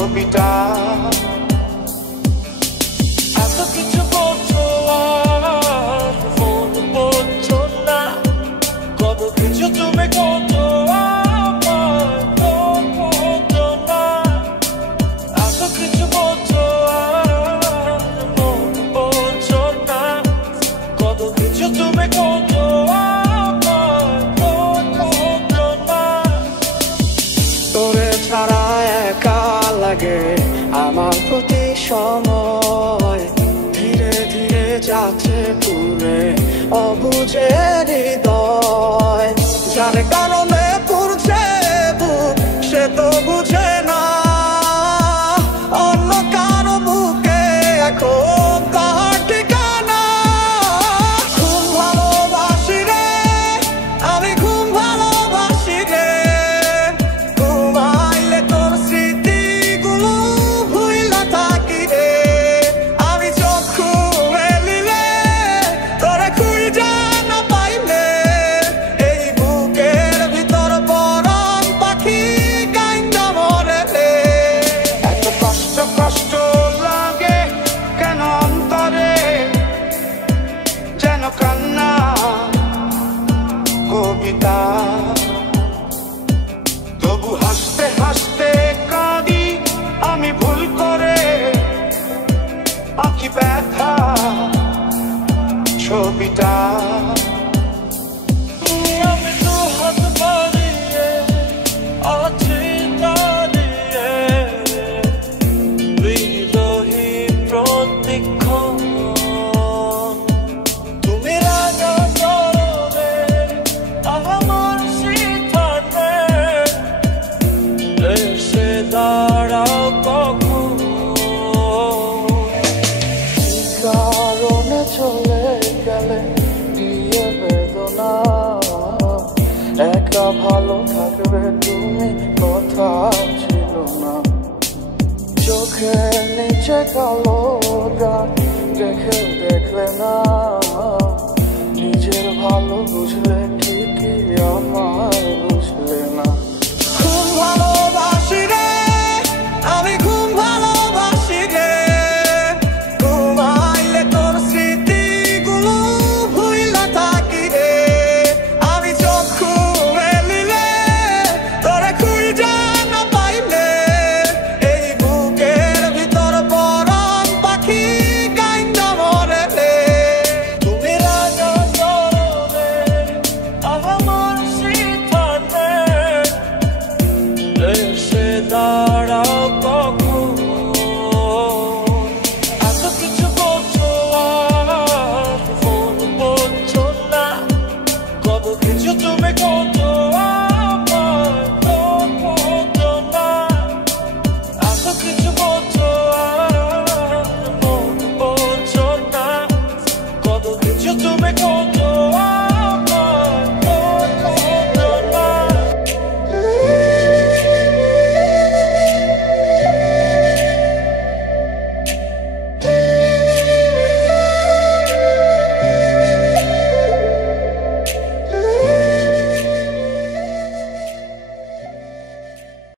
ছবিটা এত কিছু বলছো আর ফোন বলছো না কত কিছু তুমি করছো আমার ফোন বলছো না এত কিছু বলছো আর ফোন বলছো না কত কিছু তুমি করছো আমার ফোন বলছো না তোরে ছাড়া একা লাগে আমার প্রতি সময় ধীরে ধীরে যাচ্ছে পুরে অবুঝে হৃদয় যার কারণে পুরছে বুক সে তো বুঝে না অন্য কারো বুকে এখন তার ঠিকানা খুব ভালোবাসি রে আমি খুব ভালোবাসি রে ঘুমাইলে তোর স্মৃতিগুলো ভুইলা থাকি রে আমি চোখ খুলিলে তোরে খুঁজা না পাইলে এই বুকের ভিতর পরাণ পাখি কাইন্দা মরে রে এত কষ্ট কষ্ট লাগে কেন অন্তরে যেন কান্না কবিতা তবু হাসতে হাসতে কাঁদি আমি ভুল করে আঁকি ব্যথা ছবিটা আমি তো হাত বাড়িয়ে আছি দাঁড়িয়ে হৃদয়হীন প্রতিক্ষণ তুমি রাজা চরণে আমার সিদ্ধান্তে এসে দাঁড়াও কখন কারণে চলে গেলে দিয়ে বেদনা একা ভালো থাকবে তুমি কথা ছিল না চোখের নিচে কালো দাগ দেখে দেখলে না নিজের ভালো বুঝলে ঠিকই আমার